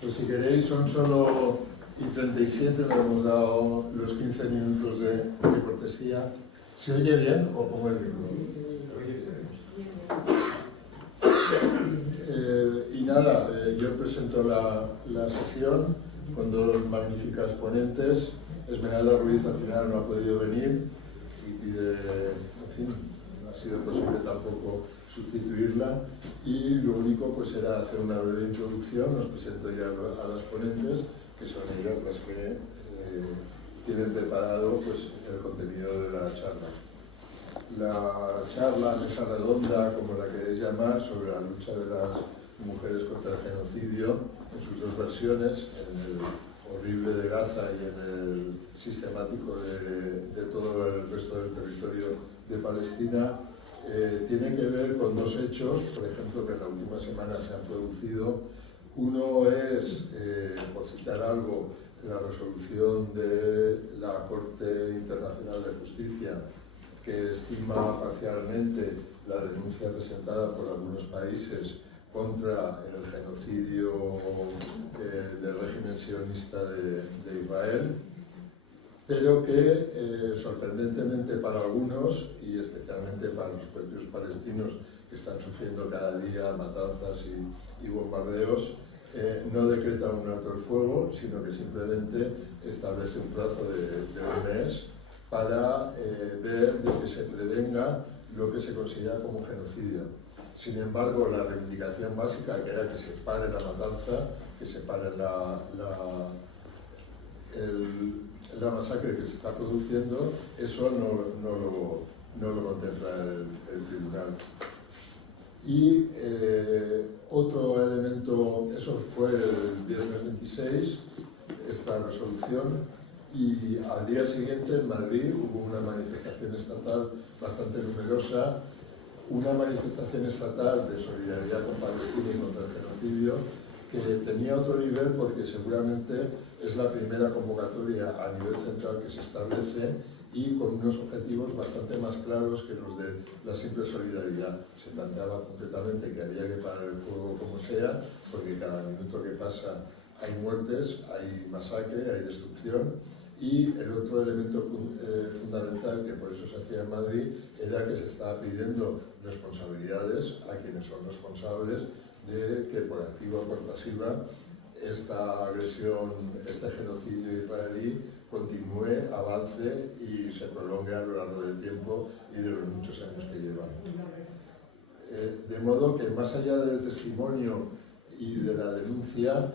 Pues si queréis, son solo y 37, le hemos dado los 15 minutos de cortesía. ¿Se oye bien o pongo el micro? Y nada, yo presento la sesión con dos magníficas ponentes. Esmeralda Ruiz al final no ha podido venir y pide, en fin, no ha sido posible tampoco sustituirla, y lo único pues era hacer una breve introducción. Os presento ya a las ponentes, que son ellas las que tienen preparado pues el contenido de la charla. La charla, mesa redonda, como la queréis llamar, sobre la lucha de las mujeres contra el genocidio en sus dos versiones, en el horrible de Gaza y en el sistemático de todo el resto del territorio de Palestina, tiene que ver con dos hechos, por ejemplo, que en la última semana se han producido. Uno es, por citar algo, la resolución de la Corte Internacional de Justicia, que estima parcialmente la denuncia presentada por algunos países contra el genocidio del régimen sionista de Israel, pero que sorprendentemente para algunos, y especialmente para los propios palestinos que están sufriendo cada día matanzas y bombardeos, no decreta un alto el fuego, sino que simplemente establece un plazo de un mes para ver de que se prevenga lo que se considera como genocidio. Sin embargo, la reivindicación básica, que era que se pare la matanza, que se pare la masacre que se está produciendo, eso no lo contempla el tribunal. Y otro elemento, eso fue el viernes 26, esta resolución, y al día siguiente en Madrid hubo una manifestación estatal bastante numerosa, una manifestación estatal de solidaridad con Palestina y contra el genocidio, que tenía otro nivel porque seguramente es la primera convocatoria a nivel central que se establece, y con unos objetivos bastante más claros que los de la simple solidaridad. Se planteaba concretamente que había que parar el fuego como sea, porque cada minuto que pasa hay muertes, hay masacre, hay destrucción. Y el otro elemento fundamental, que por eso se hacía en Madrid, era que se estaba pidiendo responsabilidades a quienes son responsables de que por activa o por pasiva esta agresión, este genocidio israelí continúe, avance y se prolongue a lo largo del tiempo y de los muchos años que lleva. De modo que más allá del testimonio y de la denuncia,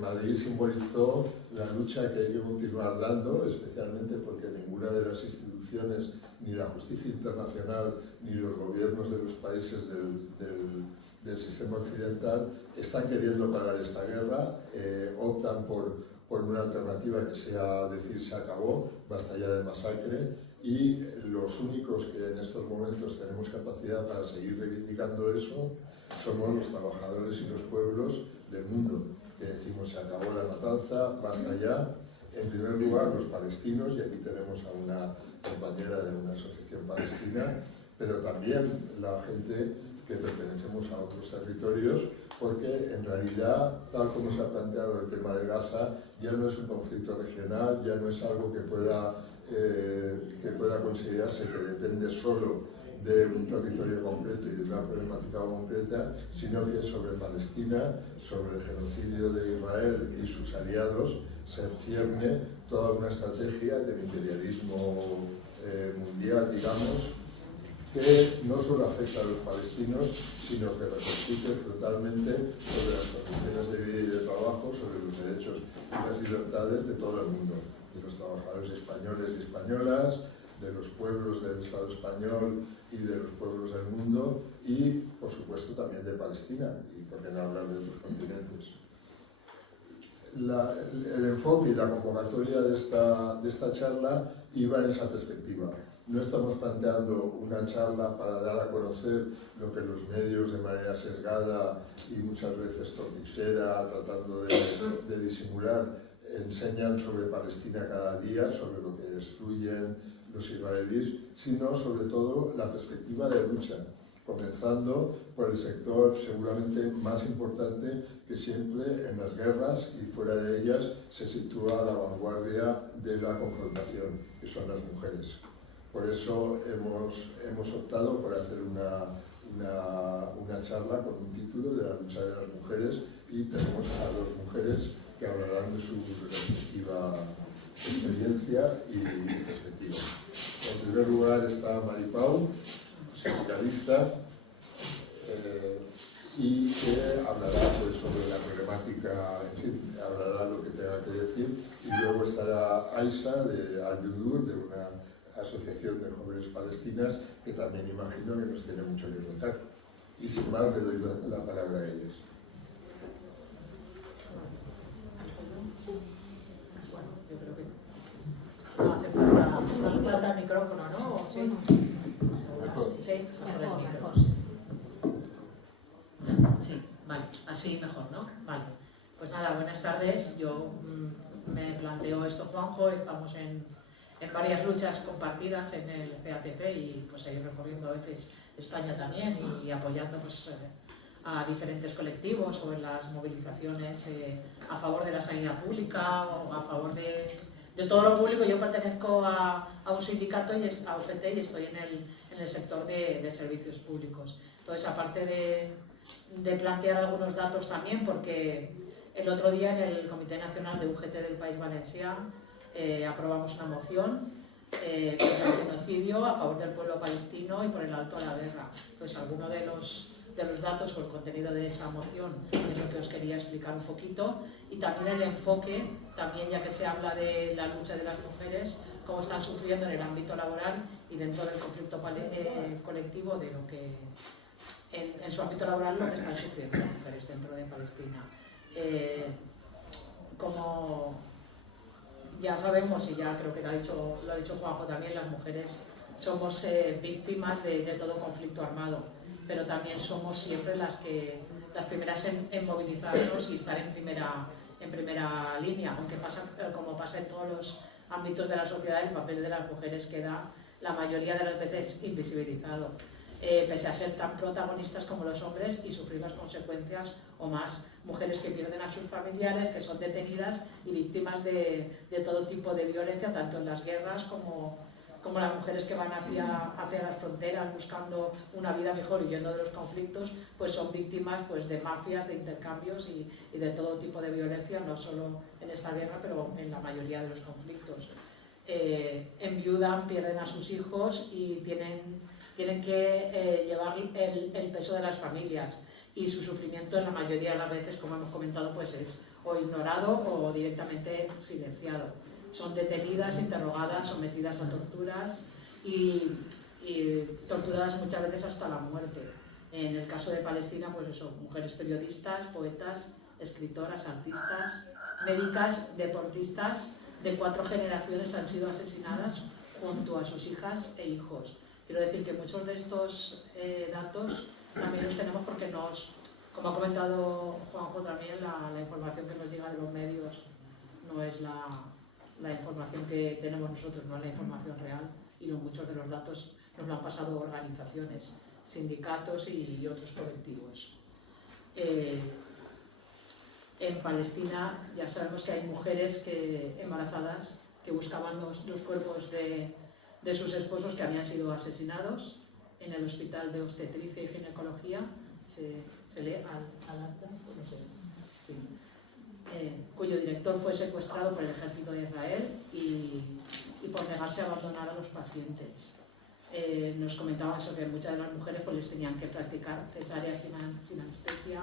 Madrid simbolizó la lucha que hay que continuar dando, especialmente porque ninguna de las instituciones, ni la justicia internacional, ni los gobiernos de los países del sistema occidental están queriendo parar esta guerra, optan por una alternativa que sea decir se acabó, basta ya de masacre, y los únicos que en estos momentos tenemos capacidad para seguir reivindicando eso somos los trabajadores y los pueblos del mundo, que decimos se acabó la matanza, basta ya. En primer lugar los palestinos, y aquí tenemos a una compañera de una asociación palestina, pero también la gente que pertenecemos a otros territorios, porque en realidad, tal como se ha planteado el tema de Gaza, ya no es un conflicto regional, ya no es algo que pueda considerarse que depende solo de un territorio concreto y de una problemática concreta, sino que sobre Palestina, sobre el genocidio de Israel y sus aliados, se cierne toda una estrategia del imperialismo mundial, digamos, que no solo afecta a los palestinos, sino que repercute brutalmente sobre las condiciones de vida y de trabajo, sobre los derechos y las libertades de todo el mundo, de los trabajadores españoles y españolas, de los pueblos del Estado español y de los pueblos del mundo, y por supuesto también de Palestina, y por qué no hablar de otros continentes. El enfoque y la convocatoria de esta charla iba en esa perspectiva. No estamos planteando una charla para dar a conocer lo que los medios de manera sesgada y muchas veces torticera, tratando de disimular, enseñan sobre Palestina cada día, sobre lo que destruyen los israelíes, sino sobre todo la perspectiva de lucha, comenzando por el sector seguramente más importante que siempre en las guerras y fuera de ellas se sitúa a la vanguardia de la confrontación, que son las mujeres. Por eso hemos optado por hacer una charla con un título de la lucha de las mujeres, y tenemos a dos mujeres que hablarán de su respectiva experiencia y perspectiva. En primer lugar está Maripau, sindicalista, y que hablará pues, sobre la problemática, en fin, hablará lo que tenga que decir. Y luego estará Aisha de Al-Yudur, de una asociación de jóvenes palestinas, que también imagino que nos tiene mucho que contar. Y sin más le doy la palabra a ellas. Bueno, yo creo que no hace falta el micrófono, ¿no? ¿Sí? Mejor. Sí, mejor. Sí, vale, así mejor, ¿no? Vale. Pues nada, buenas tardes. Yo me planteo esto, Juanjo, estamos en varias luchas compartidas en el CATP y pues ahí recorriendo a veces España también y apoyando pues a diferentes colectivos o en las movilizaciones a favor de la sanidad pública o a favor de todo lo público. Yo pertenezco a un sindicato, a UGT, y estoy en el sector de servicios públicos. Entonces, aparte de plantear algunos datos también, porque el otro día en el Comité Nacional de UGT del País Valencià aprobamos una moción contra el genocidio, a favor del pueblo palestino y por el alto a la guerra. Pues alguno de los datos o el contenido de esa moción es lo que os quería explicar un poquito, y también el enfoque, también ya que se habla de la lucha de las mujeres, cómo están sufriendo en el ámbito laboral y dentro del conflicto colectivo, de lo que en su ámbito laboral lo que están sufriendo las mujeres dentro de Palestina. Como ya sabemos, y ya creo que lo ha dicho Juanjo también, las mujeres somos víctimas de todo conflicto armado, pero también somos siempre las primeras en movilizarnos y estar en primera línea, aunque como pasa en todos los ámbitos de la sociedad, el papel de las mujeres queda la mayoría de las veces invisibilizado, pese a ser tan protagonistas como los hombres y sufrir las consecuencias o más. Mujeres que pierden a sus familiares, que son detenidas y víctimas de todo tipo de violencia, tanto en las guerras como las mujeres que van hacia las fronteras buscando una vida mejor y huyendo de los conflictos, pues son víctimas pues, de mafias, de intercambios y de todo tipo de violencia, no solo en esta guerra, pero en la mayoría de los conflictos. Enviudan, pierden a sus hijos y tienen que llevar el peso de las familias, y su sufrimiento en la mayoría de las veces, como hemos comentado, pues es o ignorado o directamente silenciado. Son detenidas, interrogadas, sometidas a torturas y torturadas muchas veces hasta la muerte. En el caso de Palestina, pues eso, mujeres periodistas, poetas, escritoras, artistas, médicas, deportistas, de 4 generaciones han sido asesinadas junto a sus hijas e hijos. Quiero decir que muchos de estos datos también los tenemos porque como ha comentado Juanjo también, la información que nos llega de los medios no es la información que tenemos nosotros, no es la información real, y muchos de los datos nos lo han pasado organizaciones, sindicatos y otros colectivos. En Palestina ya sabemos que hay mujeres embarazadas que buscaban los cuerpos de sus esposos que habían sido asesinados en el Hospital de Obstetricia y Ginecología, se lee Al-Aqsa, no sé, sí. Cuyo director fue secuestrado por el ejército de Israel y por negarse a abandonar a los pacientes. Nos comentaban eso, que muchas de las mujeres pues, les tenían que practicar cesáreas sin anestesia,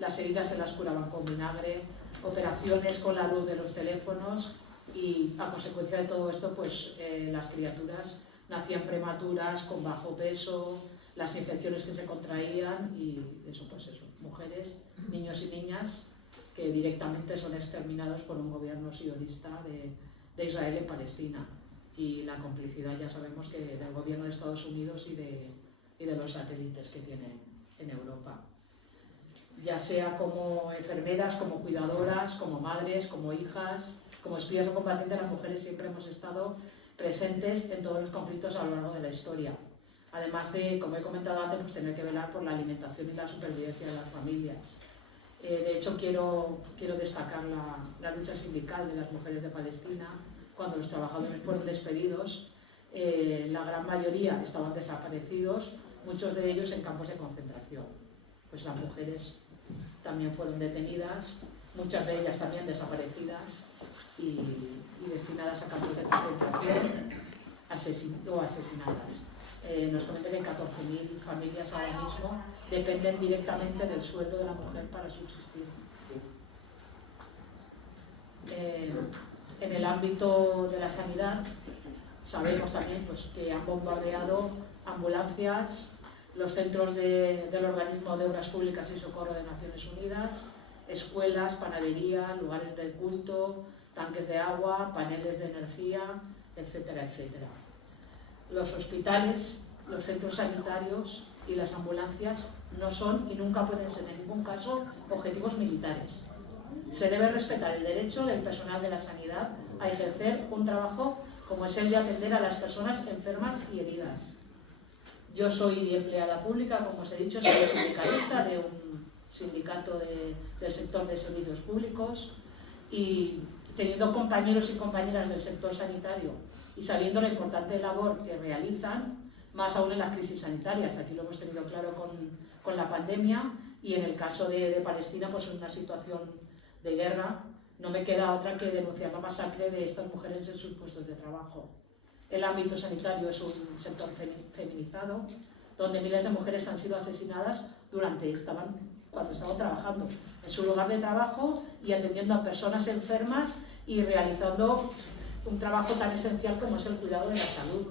las heridas se las curaban con vinagre, operaciones con la luz de los teléfonos, y a consecuencia de todo esto pues, las criaturas nacían prematuras, con bajo peso, las infecciones que se contraían y eso, mujeres, niños y niñas que directamente son exterminados por un gobierno sionista de Israel en Palestina, y la complicidad ya sabemos que del gobierno de Estados Unidos y de los satélites que tiene en Europa. Ya sea como enfermeras, como cuidadoras, como madres, como hijas, como espías o combatientes, las mujeres siempre hemos estado presentes en todos los conflictos a lo largo de la historia. Además de, como he comentado antes, pues tener que velar por la alimentación y la supervivencia de las familias. De hecho, quiero destacar la lucha sindical de las mujeres de Palestina. Cuando los trabajadores fueron despedidos, la gran mayoría estaban desaparecidos, muchos de ellos en campos de concentración. Pues las mujeres también fueron detenidas, muchas de ellas también desaparecidas y destinadas a campos de concentración o asesinadas. Nos comentan que 14.000 familias ahora mismo dependen directamente del sueldo de la mujer para subsistir. En el ámbito de la sanidad sabemos también pues, que han bombardeado ambulancias, los centros del Organismo de Obras Públicas y Socorro de Naciones Unidas, escuelas, panadería, lugares del culto, tanques de agua, paneles de energía, etcétera, etcétera. Los hospitales, los centros sanitarios y las ambulancias no son y nunca pueden ser en ningún caso objetivos militares. Se debe respetar el derecho del personal de la sanidad a ejercer un trabajo como es el de atender a las personas enfermas y heridas. Yo soy empleada pública, como os he dicho, soy sindicalista de un sindicato del sector de servicios públicos y teniendo compañeros y compañeras del sector sanitario y sabiendo la importante labor que realizan, más aún en las crisis sanitarias. Aquí lo hemos tenido claro con la pandemia y en el caso de Palestina, pues en una situación de guerra, no me queda otra que denunciar la masacre de estas mujeres en sus puestos de trabajo. El ámbito sanitario es un sector feminizado, donde miles de mujeres han sido asesinadas cuando estaban trabajando en su lugar de trabajo y atendiendo a personas enfermas y realizando un trabajo tan esencial como es el cuidado de la salud.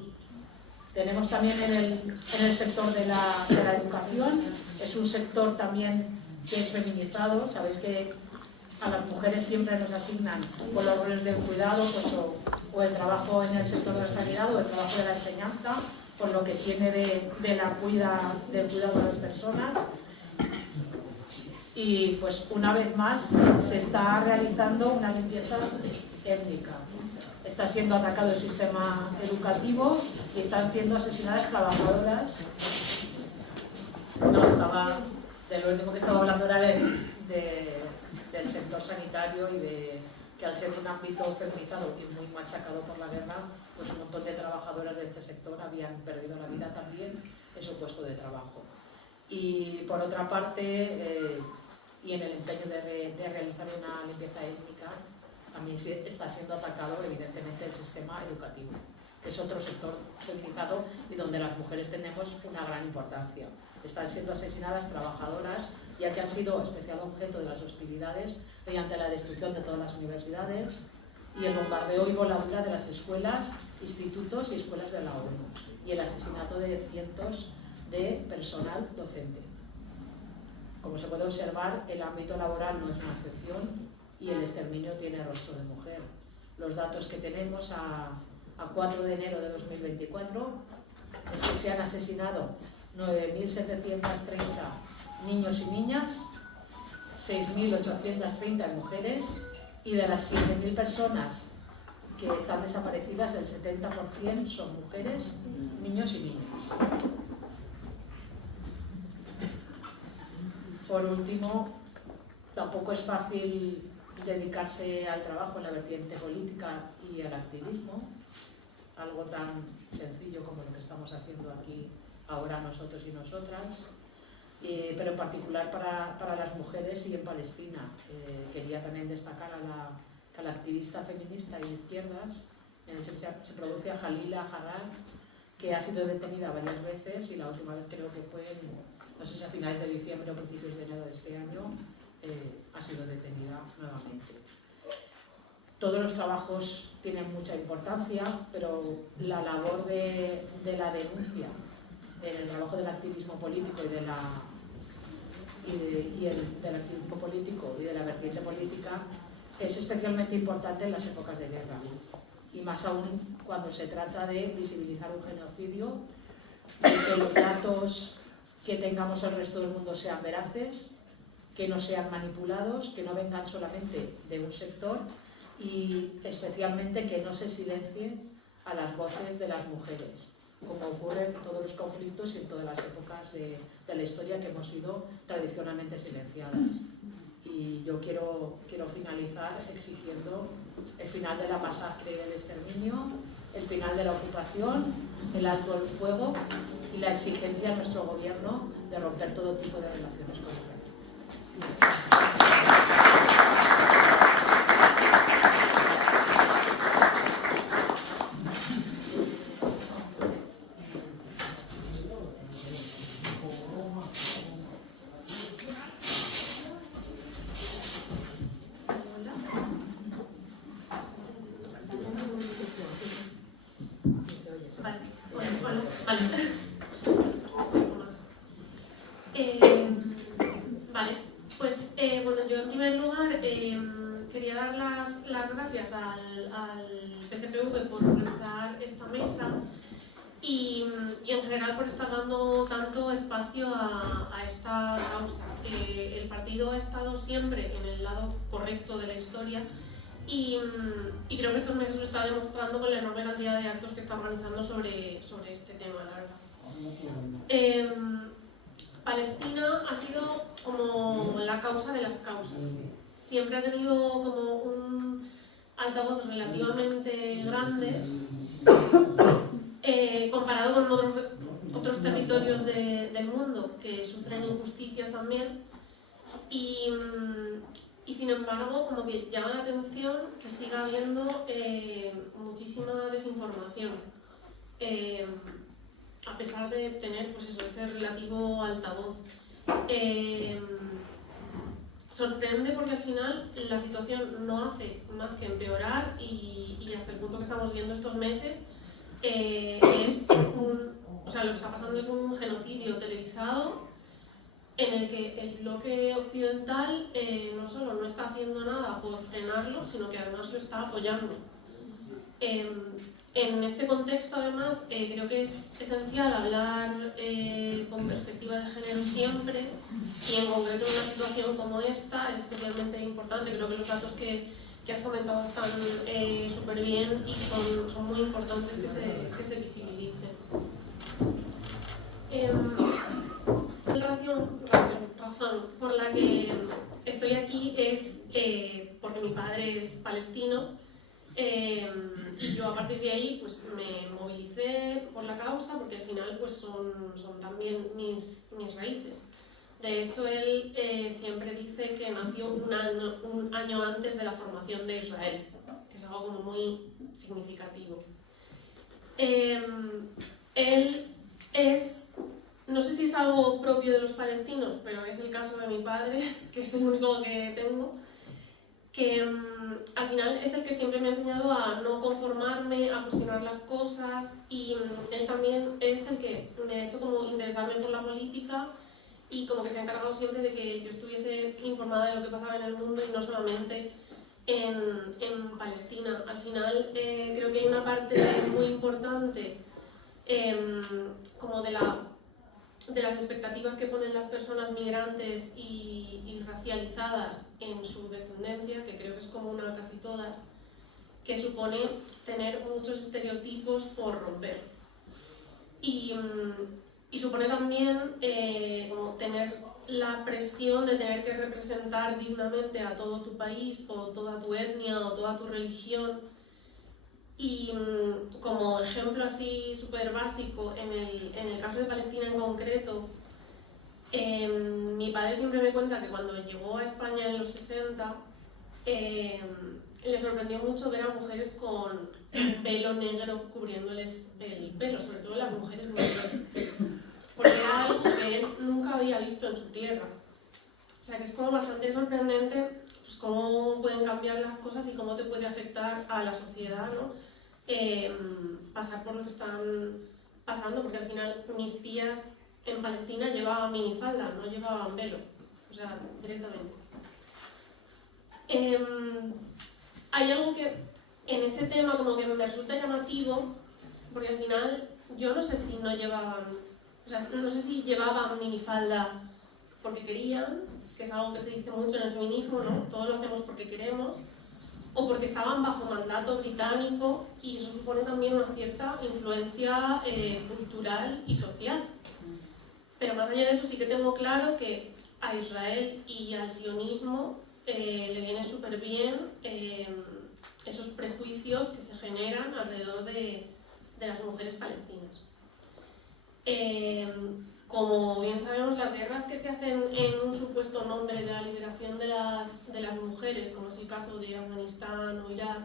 Tenemos también en el sector de la educación, es un sector también que es feminizado. Sabéis que a las mujeres siempre nos asignan por los roles del cuidado pues, o el trabajo en el sector de la sanidad o el trabajo de la enseñanza, por lo que tiene del cuidado de las personas. Y pues una vez más se está realizando una limpieza étnica. Está siendo atacado el sistema educativo y están siendo asesinadas trabajadoras. De lo último que estaba hablando era del sector sanitario y de que al ser un ámbito feminizado y muy machacado por la guerra, pues un montón de trabajadoras de este sector habían perdido la vida también en su puesto de trabajo. Y por otra parte, y en el empeño de realizar una limpieza étnica, también está siendo atacado evidentemente el sistema educativo, que es otro sector feminizado y donde las mujeres tenemos una gran importancia. Están siendo asesinadas trabajadoras, ya que han sido especial objeto de las hostilidades mediante la destrucción de todas las universidades y el bombardeo y voladura de las escuelas, institutos y escuelas de la ONU, y el asesinato de cientos de personal docente. Como se puede observar, el ámbito laboral no es una excepción y el exterminio tiene rostro de mujer. Los datos que tenemos a 4 de enero de 2024 es que se han asesinado 9.730 niños y niñas, 6.830 mujeres, y de las 7.000 personas que están desaparecidas, el 70% son mujeres, niños y niñas. Por último, tampoco es fácil dedicarse al trabajo en la vertiente política y al activismo, algo tan sencillo como lo que estamos haciendo aquí ahora nosotros y nosotras, pero en particular para las mujeres y en Palestina. Quería también destacar a la activista feminista y de izquierdas, se produce a Jalila Harar, que ha sido detenida varias veces y la última vez creo que fue, no sé si a finales de diciembre o principios de enero de este año, ha sido detenida nuevamente. Todos los trabajos tienen mucha importancia, pero la labor de la denuncia, en el trabajo del activismo político y del activismo político y de la vertiente política es especialmente importante en las épocas de guerra, y más aún cuando se trata de visibilizar un genocidio, de que los datos que tengamos el resto del mundo sean veraces, que no sean manipulados, que no vengan solamente de un sector y especialmente que no se silencie a las voces de las mujeres como ocurre en todos los conflictos y en todas las épocas de la historia que hemos sido tradicionalmente silenciadas. Y yo quiero finalizar exigiendo el final de la masacre y del exterminio, el final de la ocupación, el alto el fuego y la exigencia a nuestro gobierno de romper todo tipo de relaciones con Israel. Vale, pues bueno, yo en primer lugar quería dar las gracias al PCPV por organizar esta mesa y en general por estar dando tanto espacio a esta causa. El partido ha estado siempre en el lado correcto de la historia y creo que estos meses lo está demostrando con la enorme cantidad de actos que está organizando sobre este tema, la verdad. Palestina ha sido como la causa de las causas. Siempre ha tenido como un altavoz relativamente grande comparado con otros territorios del mundo que sufren injusticias también y sin embargo como que llama la atención que siga habiendo muchísima desinformación. A pesar de tener pues eso, ese relativo altavoz. Sorprende porque al final la situación no hace más que empeorar y hasta el punto que estamos viendo estos meses o sea, lo que está pasando es un genocidio televisado en el que el bloque occidental no solo no está haciendo nada por frenarlo, sino que además lo está apoyando. En este contexto, además, creo que es esencial hablar con perspectiva de género siempre y en concreto en una situación como esta es especialmente importante. Creo que los datos que has comentado están súper bien y son muy importantes que se visibilicen. La razón por la que estoy aquí es porque mi padre es palestino. Y yo a partir de ahí pues me movilicé por la causa porque al final pues son también mis raíces. De hecho él siempre dice que nació un año antes de la formación de Israel, que es algo como muy significativo. Él es, no sé si es algo propio de los palestinos, pero es el caso de mi padre, que es el único que tengo, que al final es el que siempre me ha enseñado a no conformarme, a cuestionar las cosas y él también es el que me ha hecho como interesarme por la política y como que se ha encargado siempre de que yo estuviese informada de lo que pasaba en el mundo y no solamente en Palestina. Al final creo que hay una parte muy importante como de las expectativas que ponen las personas migrantes y racializadas en su descendencia, que creo que es común a casi todas, que supone tener muchos estereotipos por romper. Y supone también como tener la presión de tener que representar dignamente a todo tu país, o toda tu etnia, o toda tu religión. Y como ejemplo así súper básico, en el caso de Palestina en concreto, mi padre siempre me cuenta que cuando llegó a España en los 60, le sorprendió mucho ver a mujeres con pelo negro cubriéndoles el pelo, sobre todo las mujeres mayores, porque era algo que él nunca había visto en su tierra. O sea que es como bastante sorprendente pues, cómo pueden cambiar las cosas y cómo te puede afectar a la sociedad, ¿no? Pasar por lo que están pasando, porque al final mis tías en Palestina llevaban minifalda, no llevaban velo, o sea, directamente. Hay algo que en ese tema como que me resulta llamativo, porque al final yo no sé si no llevaban, o sea, no sé si llevaban minifalda porque querían, que es algo que se dice mucho en el feminismo, ¿no? Todos lo hacemos porque queremos, o porque estaban bajo mandato británico, y eso supone también una cierta influencia cultural y social. Pero más allá de eso sí que tengo claro que a Israel y al sionismo le viene súper bien esos prejuicios que se generan alrededor de las mujeres palestinas. Como bien sabemos, las guerras que se hacen en un supuesto nombre de la liberación de las mujeres, como es el caso de Afganistán o Irak,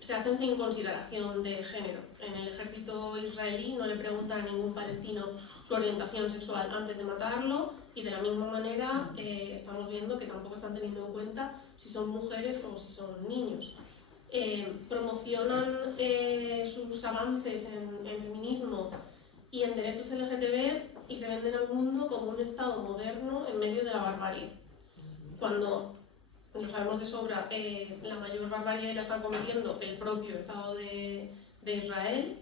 se hacen sin consideración de género. En el ejército israelí no le preguntan a ningún palestino su orientación sexual antes de matarlo, y de la misma manera estamos viendo que tampoco están teniendo en cuenta si son mujeres o si son niños. Promocionan sus avances en feminismo y en derechos LGTB y se venden al mundo como un Estado moderno en medio de la barbarie. Cuando, lo sabemos de sobra, la mayor barbarie la está cometiendo el propio Estado de Israel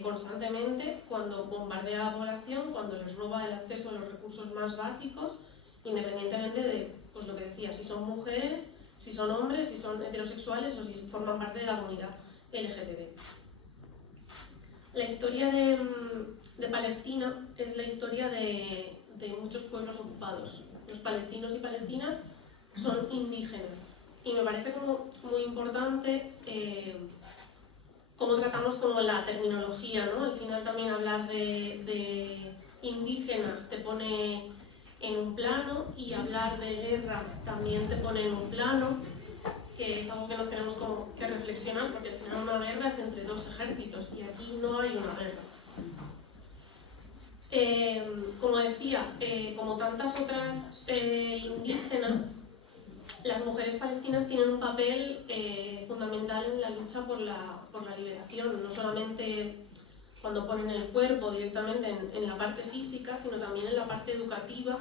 constantemente, cuando bombardea a la población, cuando les roba el acceso a los recursos más básicos, independientemente de, pues lo que decía, si son mujeres, si son hombres, si son heterosexuales o si forman parte de la comunidad LGTB. La historia de Palestina es la historia de muchos pueblos ocupados. Los palestinos y palestinas son indígenas. Y me parece como muy importante cómo tratamos como la terminología, ¿no? Al final también hablar de indígenas te pone en un plano, y hablar de guerra también te pone en un plano, que es algo que nos tenemos como que reflexionar, porque al final una guerra es entre dos ejércitos y aquí no hay una guerra. Como decía, como tantas otras indígenas, las mujeres palestinas tienen un papel fundamental en la lucha por la liberación, no solamente cuando ponen el cuerpo directamente en la parte física, sino también en la parte educativa,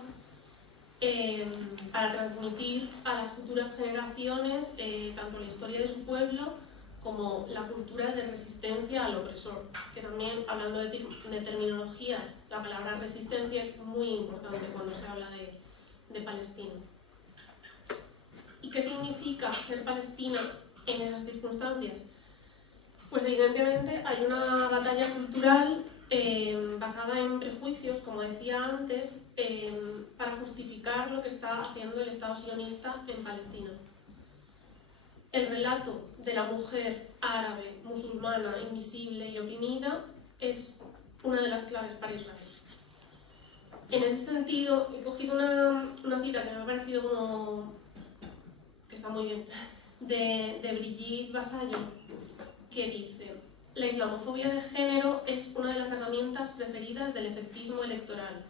para transmitir a las futuras generaciones tanto la historia de su pueblo como la cultura de resistencia al opresor, que también, hablando de terminología, la palabra resistencia es muy importante cuando se habla de Palestina. ¿Y qué significa ser palestina en esas circunstancias? Pues evidentemente hay una batalla cultural basada en prejuicios, como decía antes, para justificar lo que está haciendo el Estado sionista en Palestina. El relato de la mujer árabe, musulmana, invisible y oprimida es una de las claves para Israel. En ese sentido, he cogido una cita que me ha parecido como que está muy bien, de Brigitte Vasallo, que dice: la islamofobia de género es una de las herramientas preferidas del efectismo electoral,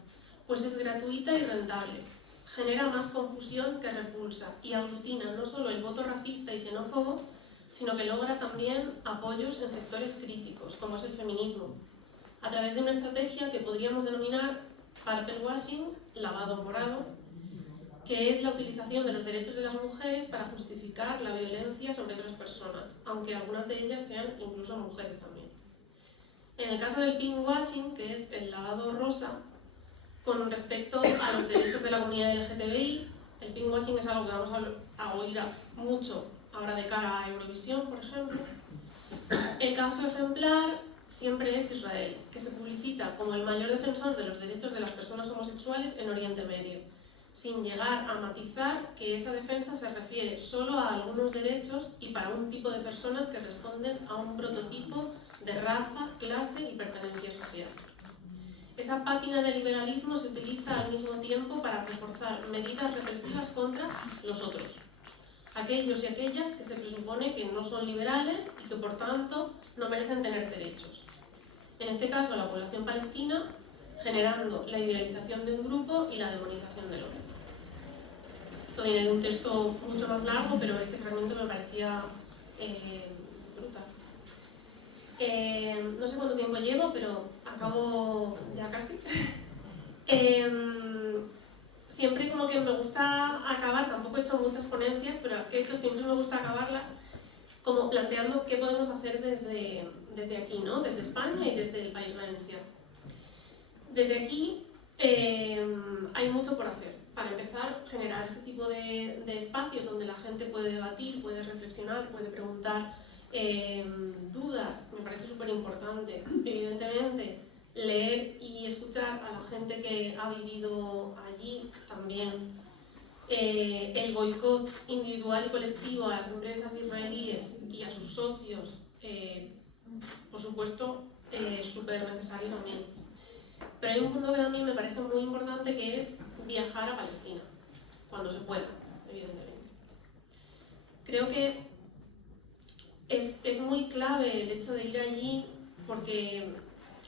pues es gratuita y rentable, genera más confusión que repulsa y aglutina no solo el voto racista y xenófobo, sino que logra también apoyos en sectores críticos, como es el feminismo, a través de una estrategia que podríamos denominar purple washing, lavado morado, que es la utilización de los derechos de las mujeres para justificar la violencia sobre otras personas, aunque algunas de ellas sean incluso mujeres también. En el caso del pinkwashing, que es el lavado rosa, con respecto a los derechos de la comunidad LGTBI, el pinkwashing es algo que vamos a oír mucho ahora de cara a Eurovisión, por ejemplo. El caso ejemplar siempre es Israel, que se publicita como el mayor defensor de los derechos de las personas homosexuales en Oriente Medio, sin llegar a matizar que esa defensa se refiere solo a algunos derechos y para un tipo de personas que responden a un prototipo de raza, clase y pertenencia social. Esa pátina de liberalismo se utiliza al mismo tiempo para reforzar medidas represivas contra los otros, aquellos y aquellas que se presupone que no son liberales y que por tanto no merecen tener derechos. En este caso, la población palestina, generando la idealización de un grupo y la demonización del otro. Esto viene de un texto mucho más largo, pero este fragmento me parecía brutal. No sé cuánto tiempo llevo, pero acabo ya casi. Siempre como que me gusta acabar, tampoco he hecho muchas ponencias, pero las que he hecho siempre me gusta acabarlas como planteando qué podemos hacer desde aquí, ¿no? Desde España y desde el País Valenciano. Desde aquí hay mucho por hacer. para empezar, generar este tipo de espacios donde la gente puede debatir, puede reflexionar, puede preguntar dudas, me parece súper importante. Evidentemente, leer y escuchar a la gente que ha vivido allí también. El boicot individual y colectivo a las empresas israelíes y a sus socios, por supuesto, súper necesario también. Pero hay un punto que también me parece muy importante, que es viajar a Palestina, cuando se pueda, evidentemente. Creo que es muy clave el hecho de ir allí, porque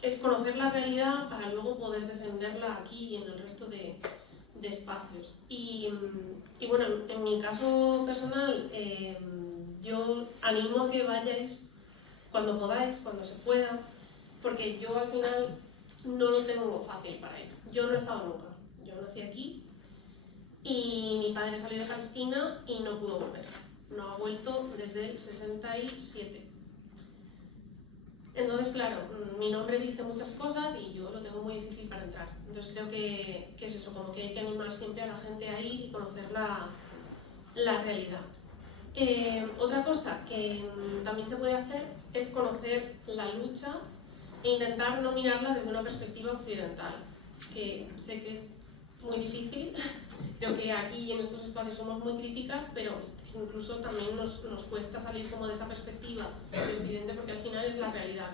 es conocer la realidad para luego poder defenderla aquí y en el resto de espacios. Y bueno, en mi caso personal, yo animo a que vayáis cuando podáis, cuando se pueda, porque yo al final no lo tengo fácil para ir. Yo no he estado nunca. Yo nací aquí y mi padre salió de Palestina y no pudo volver. No ha vuelto desde el 67. Entonces, claro, mi nombre dice muchas cosas y yo lo tengo muy difícil para entrar. Entonces creo que es eso, como que hay que animar siempre a la gente a ir y conocer la realidad. Otra cosa que también se puede hacer es conocer la lucha e intentar no mirarla desde una perspectiva occidental, que sé que es muy difícil. Creo que aquí en estos espacios somos muy críticas, pero incluso también nos cuesta salir como de esa perspectiva de Occidente, porque al final es la realidad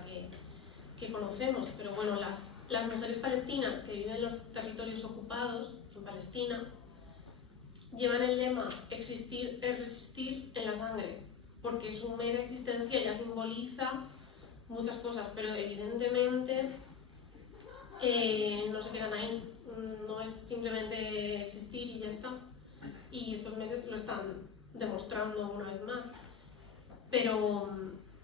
que conocemos. Pero bueno, las mujeres palestinas que viven en los territorios ocupados en Palestina llevan el lema "existir es resistir" en la sangre, porque su mera existencia ya simboliza muchas cosas, pero evidentemente no se quedan ahí. No es simplemente existir y ya está. Y estos meses lo están demostrando una vez más. Pero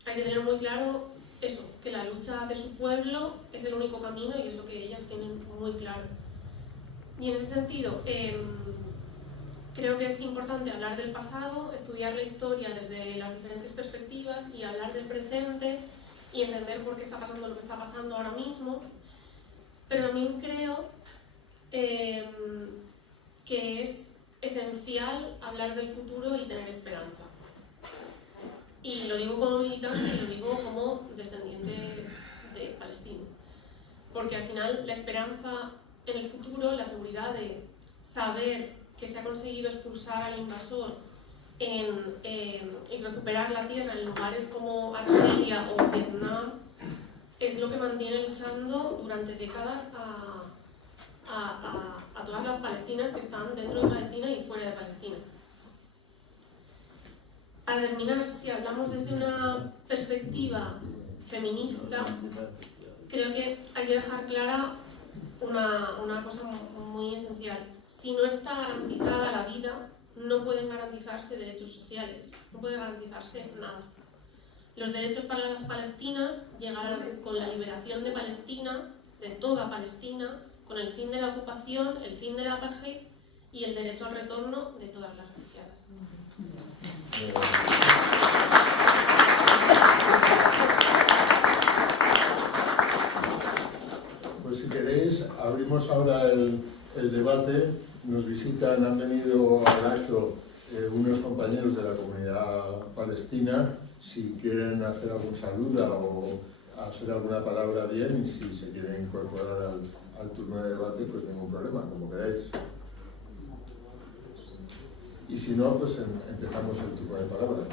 hay que tener muy claro eso, que la lucha de su pueblo es el único camino y es lo que ellas tienen muy claro. Y en ese sentido, creo que es importante hablar del pasado, estudiar la historia desde las diferentes perspectivas y hablar del presente y entender por qué está pasando lo que está pasando ahora mismo. Pero también creo que es esencial hablar del futuro y tener esperanza. Y lo digo como militante y lo digo como descendiente de palestino. Porque al final la esperanza en el futuro, la seguridad de saber que se ha conseguido expulsar al invasor y recuperar la tierra en lugares como Argelia o Vietnam, es lo que mantiene luchando durante décadas a todas las palestinas que están dentro de Palestina y fuera de Palestina. Para terminar, si hablamos desde una perspectiva feminista, creo que hay que dejar clara una cosa muy esencial. Si no está garantizada la vida, no pueden garantizarse derechos sociales, no puede garantizarse nada. Los derechos para las palestinas llegarán con la liberación de Palestina, de toda Palestina, con el fin de la ocupación, el fin del apartheid y el derecho al retorno de todas las refugiadas. Pues si queréis, abrimos ahora el debate. Nos visitan, han venido al acto unos compañeros de la comunidad palestina. Si quieren hacer algún saludo o hacer alguna palabra bien, y si se quieren incorporar al turno de debate, pues ningún problema, como queráis. Y si no, pues empezamos el turno de palabra.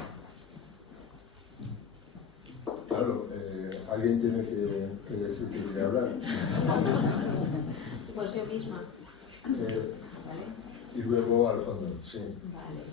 Claro, alguien tiene que decir que quiere hablar. Pues yo misma. Y luego al fondo, sí. Vale.